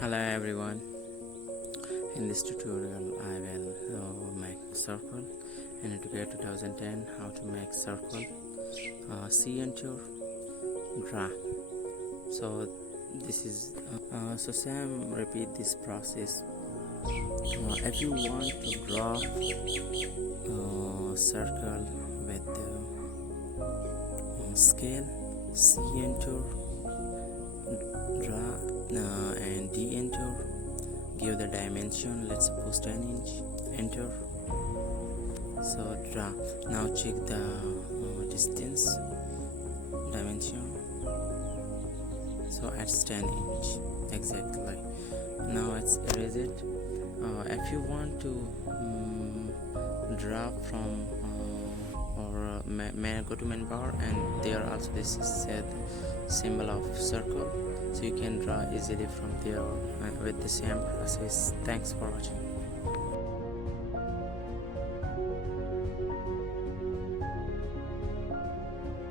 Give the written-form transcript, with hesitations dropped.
Hello everyone. In this tutorial I will make circle in AutoCAD 2010. How to make circle. See enter draw. So this is so Sam repeat this process. If you want to draw circle with scale, see enter draw and de-enter, give the dimension, let's suppose 10 inch, enter. So draw. Now check the distance dimension, so it's 10 inch exactly. Now let's erase it. If you want to draw from go to main bar, and there also this is said symbol of circle, so you can draw easily from there with the same process. Thanks for watching.